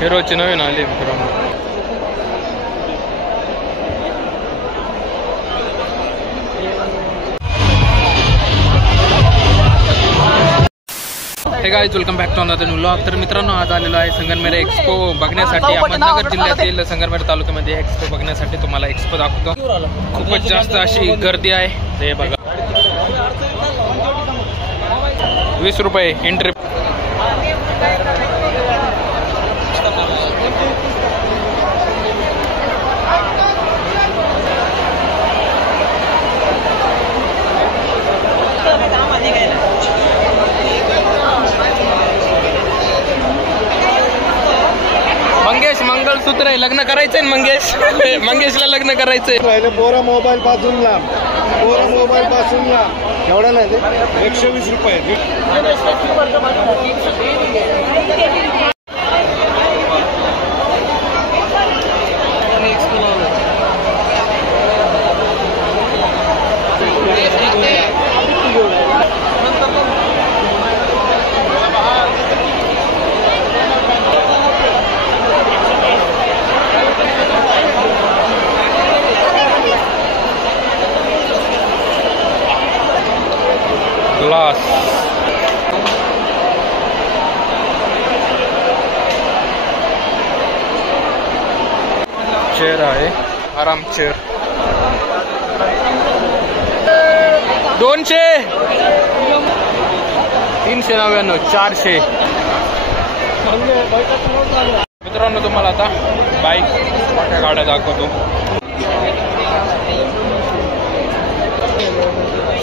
हिरोची नवीन आली मित्रांनो. Hey guys, welcome back to another new vlog. तर मित्रांनो, आज आलेलो आहे संगमनेर एक्सपो बघण्यासाठी. अहमदनगर जिल्ह्यातील संगमनेर तालुक्यामध्ये एक्सपो बघण्यासाठी तुम्हाला एक्सपो दाखवतो. खूपच जास्त अशी गर्दी आहे. हे बघा, 20 रुपये एंट्री. मंगेश, मंगळसूत्र आहे, लग्न करायचंय मंगेश. मंगेशला लग्न करायचंय. बोरा मोबाईल पासून लांब, बोरा मोबाईल पासून लांब. एवढा नाही ते 120 रुपये. ग्लास, चेअर आहे, आराम चेअर. 200, 399, 400. मित्रांनो, तुम्हाला आता बाईक मोठ्या गाड्या दाखवतो.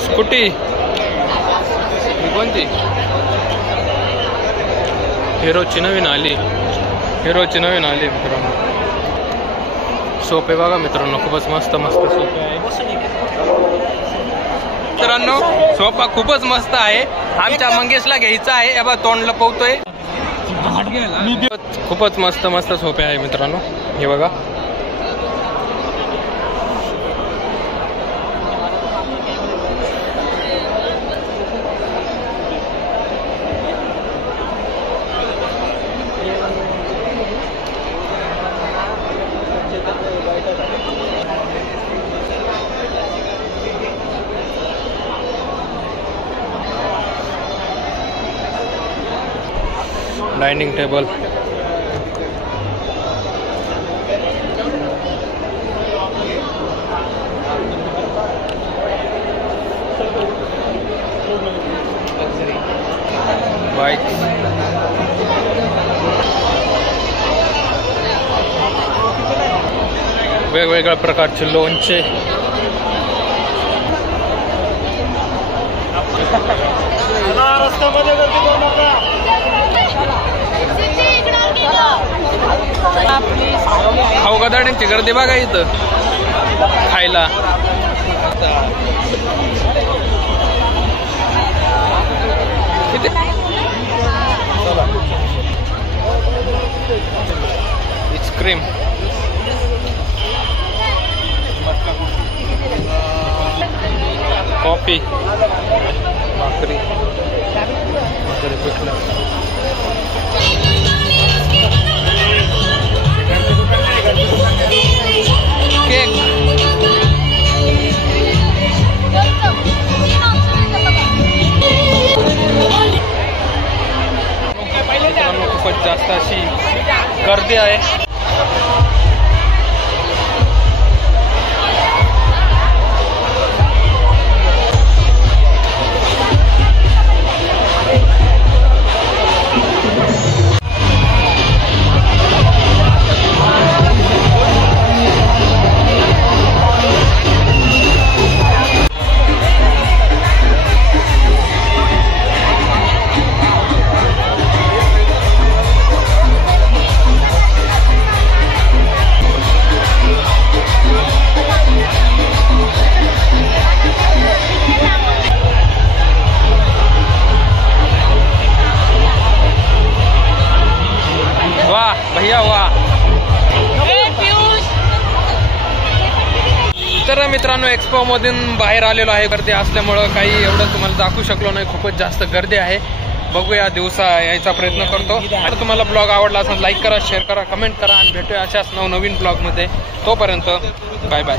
स्कूटी कोणती? हिरोची नवीन आली. हिरोची नवीन आली मित्रांनो. सोपे बघा मित्रांनो, खूपच मस्त मस्त सोपे आहे मित्रांनो. सोफा खूपच मस्त आहे. आमच्या मंगेशला घ्यायचा आहे. या बा, तोंड लपवतोय. खूपच मस्त मस्त सोपे आहे मित्रांनो. हे बघा, डायनिंग टेबल. बाईक, वेगवेगळ्या प्रकारचे लोणचे. रस्त्यामध्ये गर्दी करू नका. खाऊ गदाड्यांची गर्दी बघा इथं खायला. आईस्क्रीम, कॉफी, भाकरी, पिठलं. केक, खूपच जास्त अशी गर्दी आहे. भैया वाह. तर मित्रांनो, एक्सपो मधून बाहेर आलेलो आहे. गर्दी असल्यामुळं काही एवढं तुम्हाला दाखवू शकलो नाही. खूपच जास्त गर्दी आहे. बघूया दिवसा यायचा प्रयत्न करतो. जर तुम्हाला ब्लॉग आवडला असेल लाईक करा, शेअर करा, कमेंट करा आणि भेटूया अशाच नवनवीन ब्लॉगमध्ये. तोपर्यंत बाय बाय.